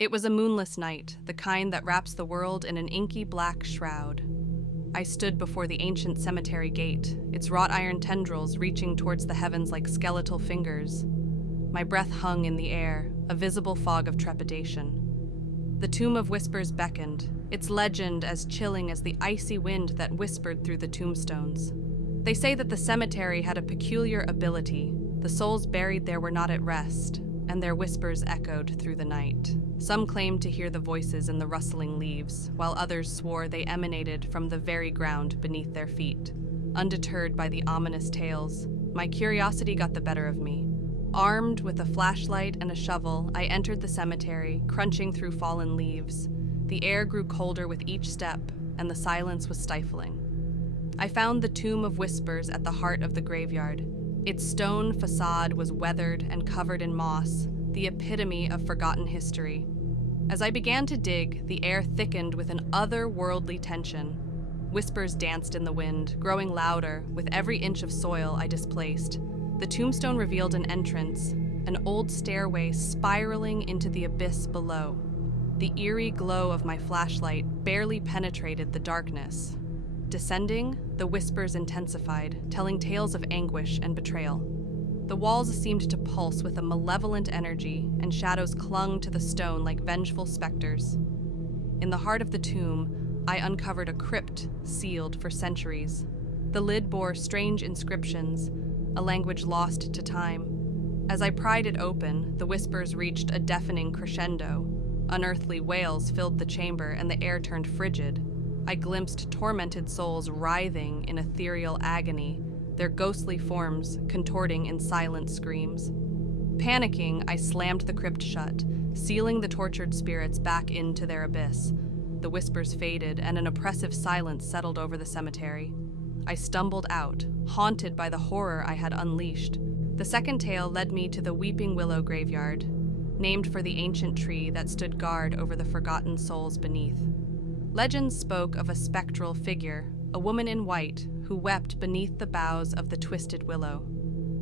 It was a moonless night, the kind that wraps the world in an inky black shroud. I stood before the ancient cemetery gate, its wrought iron tendrils reaching towards the heavens like skeletal fingers. My breath hung in the air, a visible fog of trepidation. The Tomb of Whispers beckoned, its legend as chilling as the icy wind that whispered through the tombstones. They say that the cemetery had a peculiar ability. The souls buried there were not at rest, and their whispers echoed through the night. Some claimed to hear the voices in the rustling leaves, while others swore they emanated from the very ground beneath their feet. Undeterred by the ominous tales, my curiosity got the better of me. Armed with a flashlight and a shovel, I entered the cemetery, crunching through fallen leaves. The air grew colder with each step, and the silence was stifling. I found the Tomb of Whispers at the heart of the graveyard. Its stone facade was weathered and covered in moss, the epitome of forgotten history. As I began to dig, the air thickened with an otherworldly tension. Whispers danced in the wind, growing louder with every inch of soil I displaced. The tombstone revealed an entrance, an old stairway spiraling into the abyss below. The eerie glow of my flashlight barely penetrated the darkness. Descending, the whispers intensified, telling tales of anguish and betrayal. The walls seemed to pulse with a malevolent energy, and shadows clung to the stone like vengeful specters. In the heart of the tomb, I uncovered a crypt sealed for centuries. The lid bore strange inscriptions, a language lost to time. As I pried it open, the whispers reached a deafening crescendo. Unearthly wails filled the chamber, and the air turned frigid. I glimpsed tormented souls writhing in ethereal agony, their ghostly forms contorting in silent screams. Panicking, I slammed the crypt shut, sealing the tortured spirits back into their abyss. The whispers faded, and an oppressive silence settled over the cemetery. I stumbled out, haunted by the horror I had unleashed. The second tale led me to the Weeping Willow graveyard, named for the ancient tree that stood guard over the forgotten souls beneath. Legends spoke of a spectral figure, a woman in white, who wept beneath the boughs of the twisted willow.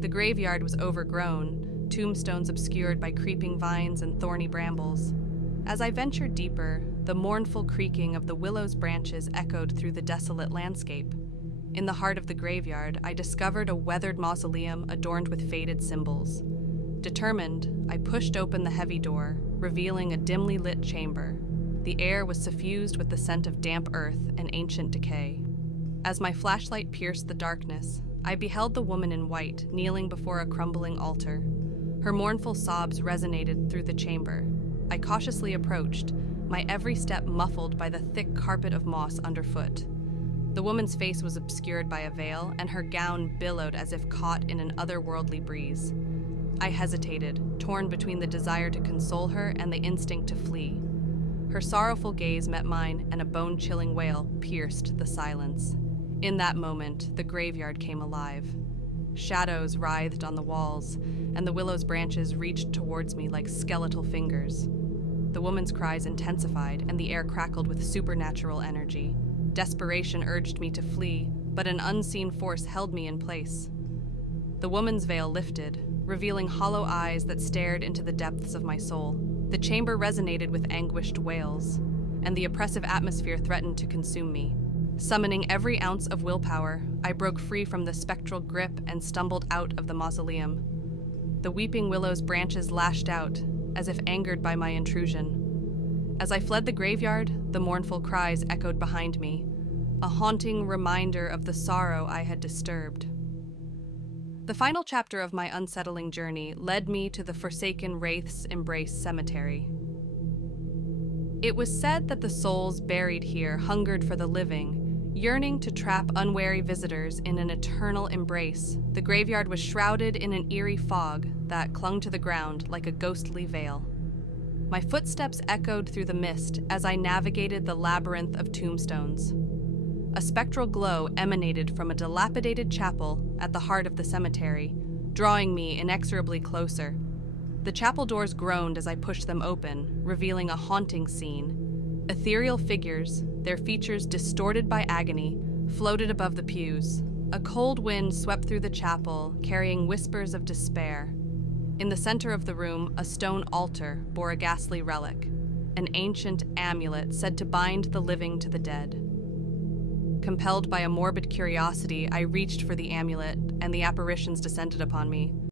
The graveyard was overgrown, tombstones obscured by creeping vines and thorny brambles. As I ventured deeper, the mournful creaking of the willow's branches echoed through the desolate landscape. In the heart of the graveyard, I discovered a weathered mausoleum adorned with faded symbols. Determined, I pushed open the heavy door, revealing a dimly lit chamber. The air was suffused with the scent of damp earth and ancient decay. As my flashlight pierced the darkness, I beheld the woman in white kneeling before a crumbling altar. Her mournful sobs resonated through the chamber. I cautiously approached, my every step muffled by the thick carpet of moss underfoot. The woman's face was obscured by a veil, and her gown billowed as if caught in an otherworldly breeze. I hesitated, torn between the desire to console her and the instinct to flee. Her sorrowful gaze met mine, and a bone-chilling wail pierced the silence. In that moment, the graveyard came alive. Shadows writhed on the walls, and the willow's branches reached towards me like skeletal fingers. The woman's cries intensified, and the air crackled with supernatural energy. Desperation urged me to flee, but an unseen force held me in place. The woman's veil lifted, revealing hollow eyes that stared into the depths of my soul. The chamber resonated with anguished wails, and the oppressive atmosphere threatened to consume me. Summoning every ounce of willpower, I broke free from the spectral grip and stumbled out of the mausoleum. The weeping willow's branches lashed out, as if angered by my intrusion. As I fled the graveyard, the mournful cries echoed behind me, a haunting reminder of the sorrow I had disturbed. The final chapter of my unsettling journey led me to the forsaken Wraith's Embrace Cemetery. It was said that the souls buried here hungered for the living, yearning to trap unwary visitors in an eternal embrace. The graveyard was shrouded in an eerie fog that clung to the ground like a ghostly veil. My footsteps echoed through the mist as I navigated the labyrinth of tombstones. A spectral glow emanated from a dilapidated chapel at the heart of the cemetery, drawing me inexorably closer. The chapel doors groaned as I pushed them open, revealing a haunting scene. Ethereal figures, their features distorted by agony, floated above the pews. A cold wind swept through the chapel, carrying whispers of despair. In the center of the room, a stone altar bore a ghastly relic, an ancient amulet said to bind the living to the dead. Compelled by a morbid curiosity, I reached for the amulet, and the apparitions descended upon me.